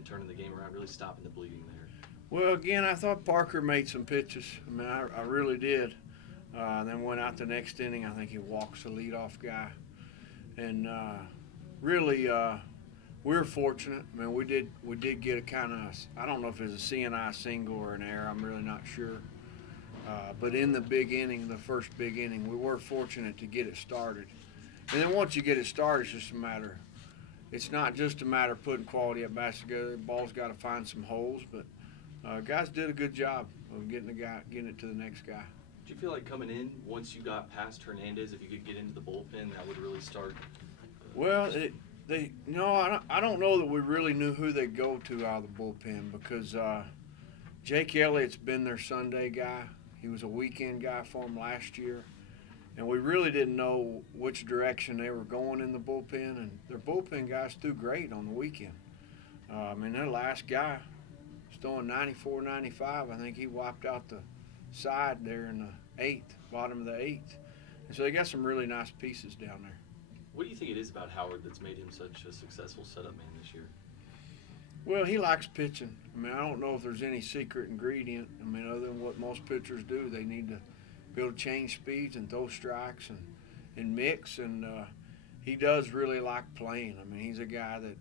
and turning the game around, really stopping the bleeding there? Well, again, I thought Parker made some pitches. I mean, I really did. Then went out the next inning. I think he walks the leadoff guy, and really, we were fortunate. I mean, we did get a kind of, I don't know if it was a CNI single or an error. I'm really not sure. But in the big inning, the first big inning, we were fortunate to get it started. And then once you get it started, it's just a matter. It's not just a matter of putting quality at bats together. The ball's got to find some holes, but guys did a good job of getting it to the next guy. Do you feel like coming in, once you got past Hernandez, if you could get into the bullpen, that would really start? Well, I don't know that we really knew who they'd go to out of the bullpen because Jake Elliott's been their Sunday guy. He was a weekend guy for them last year. And we really didn't know which direction they were going in the bullpen. And their bullpen guys threw great on the weekend. I mean, their last guy was throwing 94, 95. I think he wiped out the side there in the eighth, bottom of the eighth. And so they got some really nice pieces down there. What do you think it is about Howard that's made him such a successful setup man this year? Well, he likes pitching. I mean, I don't know if there's any secret ingredient. I mean, other than what most pitchers do, they need to be able to change speeds and throw strikes and mix. And he does really like playing. I mean, he's a guy that,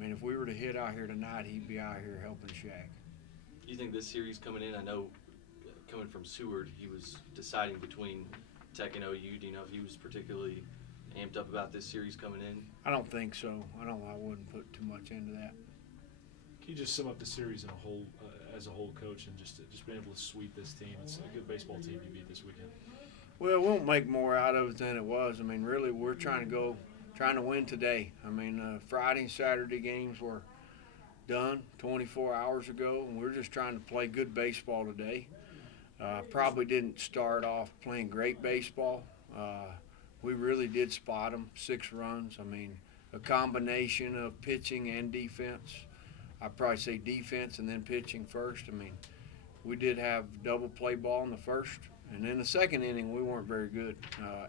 if we were to hit out here tonight, he'd be out here helping Shaq. Do you think this series coming in, I know coming from Seward, he was deciding between Tech and OU. Do you know if he was particularly amped up about this series coming in? I don't think so. I wouldn't put too much into that. Can you just sum up the series in a whole, as a whole, coach, and just being able to sweep this team? It's a good baseball team you beat this weekend. Well, we won't make more out of it than it was. I mean, really, we're trying to win today. I mean, Friday and Saturday games were done 24 hours ago, and we're just trying to play good baseball today. Probably didn't start off playing great baseball. We really did spot them, 6 runs. I mean, a combination of pitching and defense. I'd probably say defense and then pitching first. I mean, we did have double play ball in the first, and in the second inning we weren't very good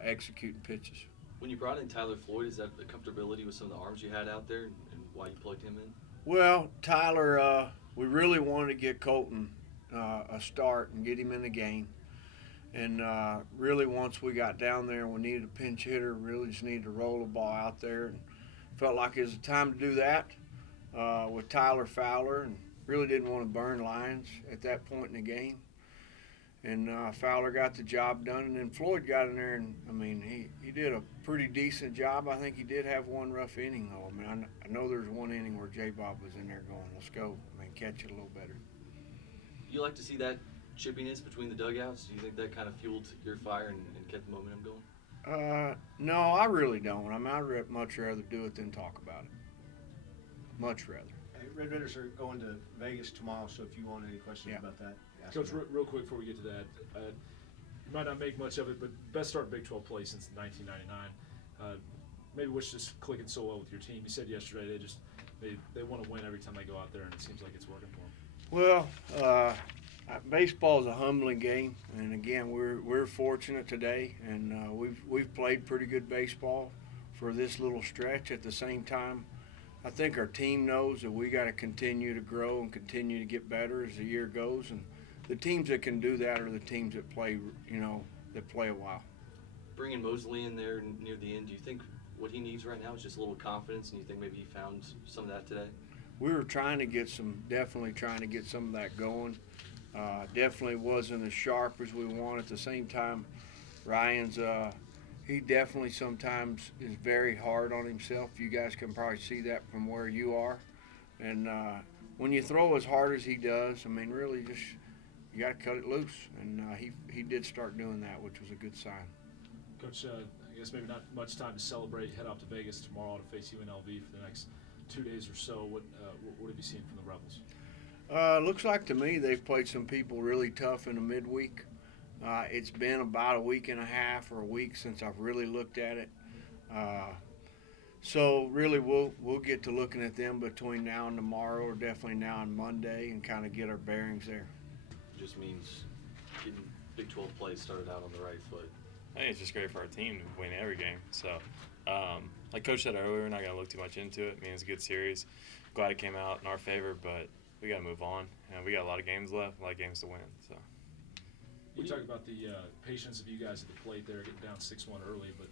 executing pitches. When you brought in Tyler Floyd, is that a comfortability with some of the arms you had out there and why you plugged him in? Well, Tyler, we really wanted to get Colton a start and get him in the game. And really once we got down there and we needed a pinch hitter, really just needed to roll the ball out there. And felt like it was the time to do that. With Tyler Fowler, and really didn't want to burn lines at that point in the game. And Fowler got the job done, and then Floyd got in there, and I mean, he did a pretty decent job. I think he did have one rough inning, though. I mean, I know there's one inning where J-Bob was in there going, let's go, I mean, catch it a little better. You like to see that chippiness between the dugouts? Do you think that kind of fueled your fire and kept the momentum going? No, I really don't. I mean, I'd much rather do it than talk about it. Much rather. Hey, Red Raiders are going to Vegas tomorrow, so if you want any questions Yeah. about that, ask Coach, them. real quick before we get to that, you might not make much of it, but best start in Big 12 play since 1999. Maybe what's just clicking so well with your team? You said yesterday they want to win every time they go out there, and it seems like it's working for them. Well, baseball is a humbling game, and again, we're fortunate today, and we've played pretty good baseball for this little stretch. At the same time, I think our team knows that we got to continue to grow and continue to get better as the year goes, and the teams that can do that are the teams that play, that play a while. Bringing Mosley in there near the end, do you think what he needs right now is just a little confidence, and you think maybe he found some of that today? We were definitely trying to get some of that going. Definitely wasn't as sharp as we want. At the same time, Ryan's he definitely sometimes is very hard on himself. You guys can probably see that from where you are. And when you throw as hard as he does, I mean, really just you got to cut it loose. And he did start doing that, which was a good sign. Coach, I guess maybe not much time to celebrate. Head out to Vegas tomorrow to face UNLV for the next 2 days or so. What have you seen from the Rebels? Looks like to me they've played some people really tough in the midweek. It's been about a week and a half or a week since I've really looked at it. So really we'll get to looking at them between now and tomorrow, or definitely now and Monday, and kind of get our bearings there. Just means getting Big 12 play started out on the right foot. I think it's just great for our team to win every game. So, like Coach said earlier, we're not going to look too much into it. I mean, it's a good series. glad it came out in our favor, but we got to move on. And we got a lot of games left, a lot of games to win. So. You talk about the patience of you guys at the plate there, getting down 6-1 early, but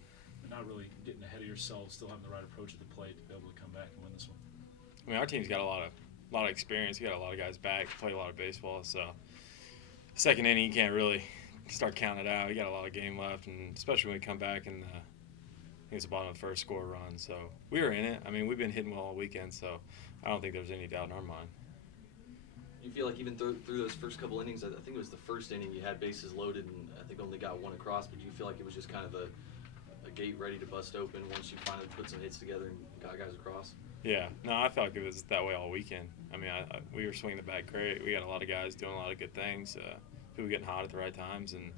not really getting ahead of yourselves, still having the right approach at the plate to be able to come back and win this one. I mean, our team's got a lot of experience. We got a lot of guys back, played a lot of baseball. So, second inning, you can't really start counting it out. We got a lot of game left, and especially when we come back and I think it's the bottom of the first, score a run. So we were in it. I mean, we've been hitting well all weekend, so I don't think there's any doubt in our mind. You feel like even through those first couple innings, I think it was the first inning you had bases loaded and I think only got one across, but do you feel like it was just kind of a gate ready to bust open once you finally put some hits together and got guys across? Yeah, no, I felt like it was that way all weekend. I mean, we were swinging the bat great. We got a lot of guys doing a lot of good things, people getting hot at the right times and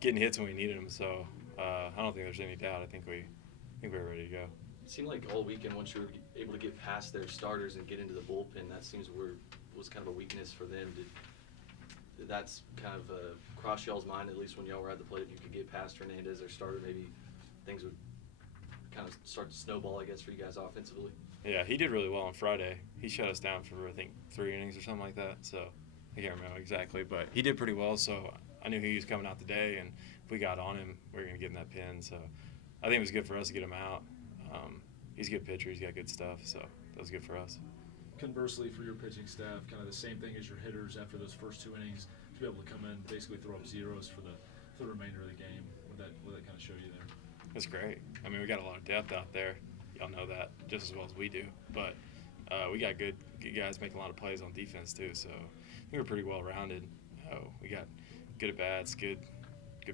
getting hits when we needed them. So I don't think there's any doubt. I think we were ready to go. It seemed like all weekend once you were able to get past their starters and get into the bullpen, that seems was kind of a weakness for them. Did that's kind of cross y'all's mind, at least when y'all were at the plate? If you could get past Hernandez, their starter, maybe things would kind of start to snowball, I guess, for you guys offensively. Yeah, he did really well on Friday. He shut us down for, I think, 3 innings or something like that. So I can't remember exactly, but he did pretty well. So I knew he was coming out today, and if we got on him, we were going to get in that pin. So I think it was good for us to get him out. He's a good pitcher. He's got good stuff. So that was good for us. Conversely, for your pitching staff, kind of the same thing as your hitters after those first 2 innings, to be able to come in, basically throw up zeros for the remainder of the game. What that kind of show you there? That's great. I mean, we got a lot of depth out there. Y'all know that just as well as we do. But we got good guys making a lot of plays on defense too. So I think we're pretty well rounded. We got good at bats, good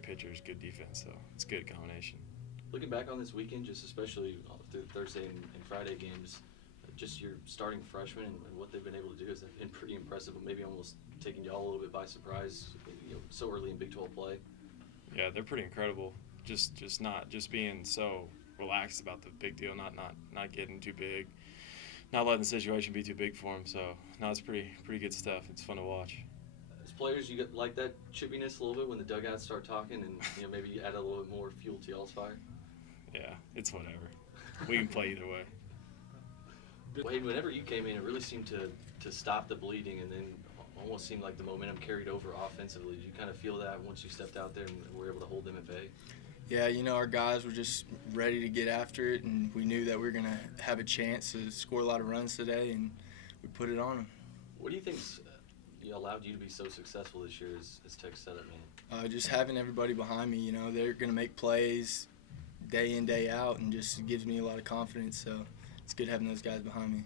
pitchers, good defense. So it's a good combination. Looking back on this weekend, just especially through Thursday and Friday games, just your starting freshmen and what they've been able to do has been pretty impressive, but maybe almost taking y'all a little bit by surprise, so early in Big 12 play. Yeah, they're pretty incredible. Just being so relaxed about the big deal, not getting too big, not letting the situation be too big for them. So no, it's pretty good stuff. It's fun to watch. As players, you get like that chippiness a little bit when the dugouts start talking, and maybe you add a little bit more fuel to y'all's fire. Yeah, it's whatever. We can play either way. Wade, whenever you came in, it really seemed to stop the bleeding, and then almost seemed like the momentum carried over offensively. Did you kind of feel that once you stepped out there and were able to hold them at bay? Yeah, our guys were just ready to get after it, and we knew that we were going to have a chance to score a lot of runs today, and we put it on them. What do you think's allowed you to be so successful this year as Tech setup man? Just having everybody behind me, they're going to make plays day in, day out, and just gives me a lot of confidence. So it's good having those guys behind me.